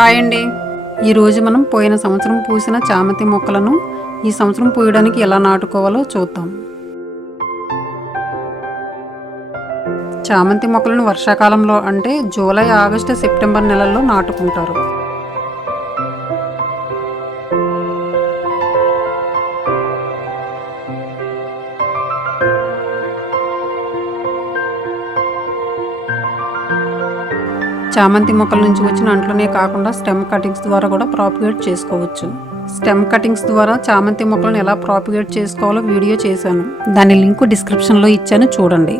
Hi అండి. ఈరోజు మనం పోయిన సంవత్సరం పూసిన చామంతి మొక్కలను ఈ సంవత్సరం పూయడానికి ఎలా నాటుకోవాలో చూద్దాం. చామంతి మొక్కలను వర్షాకాలంలో అంటే జూలై, ఆగస్టు, సెప్టెంబర్ నెలల్లో నాటుకుంటారు. చామంతి మొక్కల నుంచి వచ్చిన అంట్లనే కాకుండా స్టెమ్ కటింగ్స్ ద్వారా కూడా ప్రాపగేట్ చేసుకోవచ్చు. స్టెమ్ కటింగ్స్ ద్వారా చామంతి మొక్కలను ఎలా ప్రాపగేట్ చేసుకోవాలో వీడియో చేశాను. దాని లింక్ డిస్క్రిప్షన్లో ఇచ్చాను, చూడండి.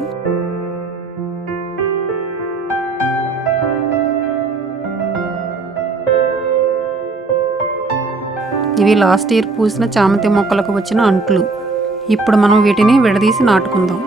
ఇవి లాస్ట్ ఇయర్ పూసిన చామంతి మొక్కలకు వచ్చిన అంట్లు. ఇప్పుడు మనం వీటిని విడదీసి నాటుకుందాం.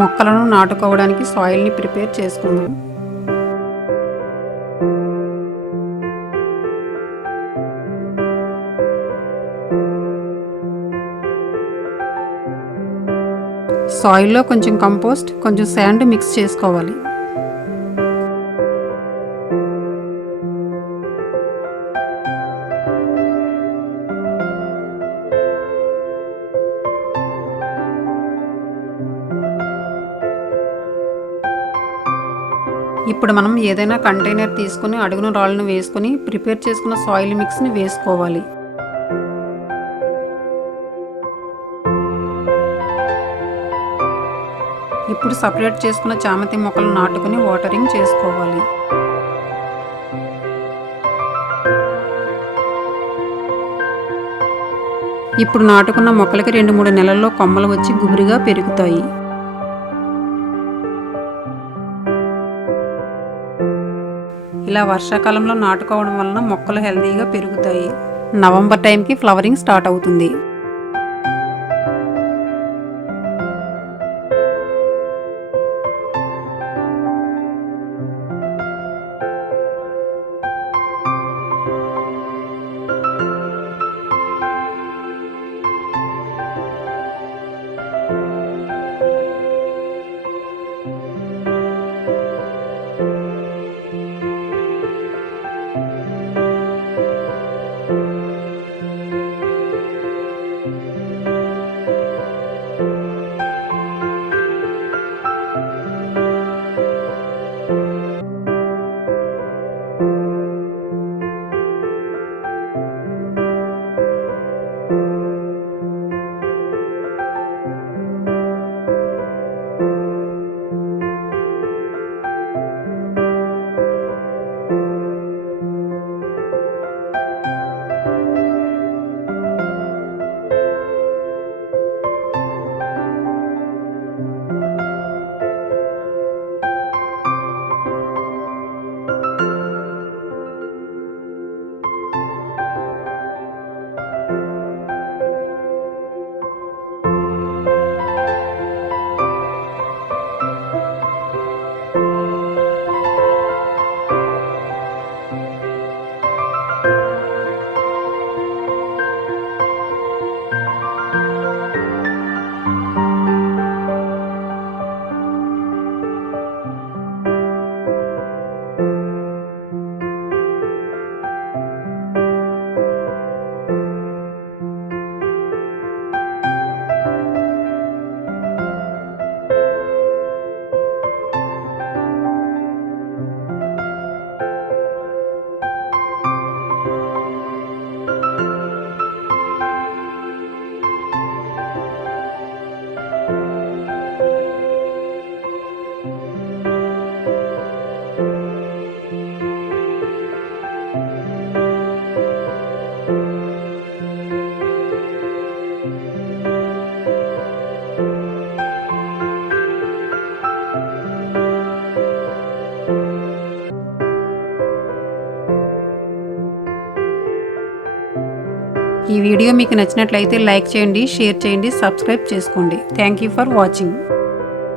మొక్కలను నాటుకోవడానికి సాయిల్ని ప్రిపేర్ చేసుకుందాం. సాయిల్లో కొంచెం కంపోస్ట్, కొంచెం శాండ్ మిక్స్ చేసుకోవాలి. ఇప్పుడు మనం ఏదైనా కంటైనర్ తీసుకుని అడుగున రాళ్ళను వేసుకుని ప్రిపేర్ చేసుకున్న సాయిల్ మిక్స్ని వేసుకోవాలి. ఇప్పుడు సపరేట్ చేసుకున్న చామంతి మొక్కలను నాటుకుని వాటరింగ్ చేసుకోవాలి. ఇప్పుడు నాటుకున్న మొక్కలకి 2-3 నెలల్లో కొమ్మలు వచ్చి గుబురుగా పెరుగుతాయి. ఇలా వర్షాకాలంలో నాటుకోవడం వలన మొక్కలు హెల్తీగా పెరుగుతాయి. నవంబర్ టైంకి ఫ్లవరింగ్ స్టార్ట్ అవుతుంది. ఈ వీడియో మీకు నచ్చినట్లయితే లైక్ చేయండి, షేర్ చేయండి, సబ్స్క్రైబ్ చేసుకోండి. Thank you for watching.